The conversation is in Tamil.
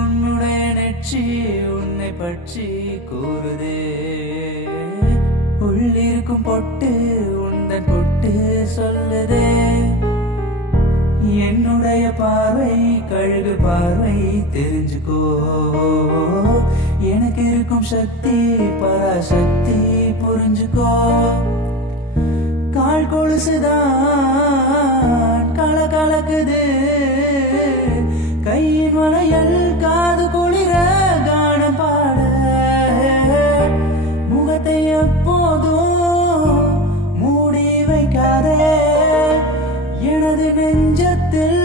உன்னுடைய நெற்றி உன்னை பற்றி கூறுதே, உள்ளிருக்கும் பொட்டு உந்தன் பொட்டு சொல்லுதே. என்னுடைய பார்வை கழுகு பார்வை தெரிஞ்சுக்கோ, எனக்கு இருக்கும் சக்தி பராசக்தி புரிஞ்சுக்கோ. கால் கொலுசுதான் கல கலக்குது, கையின் வளையல் காது குளிர கானம் பாட. முகத்தை எப்போதும் மூடி வைக்காதே, எனது நெஞ்சத்தில்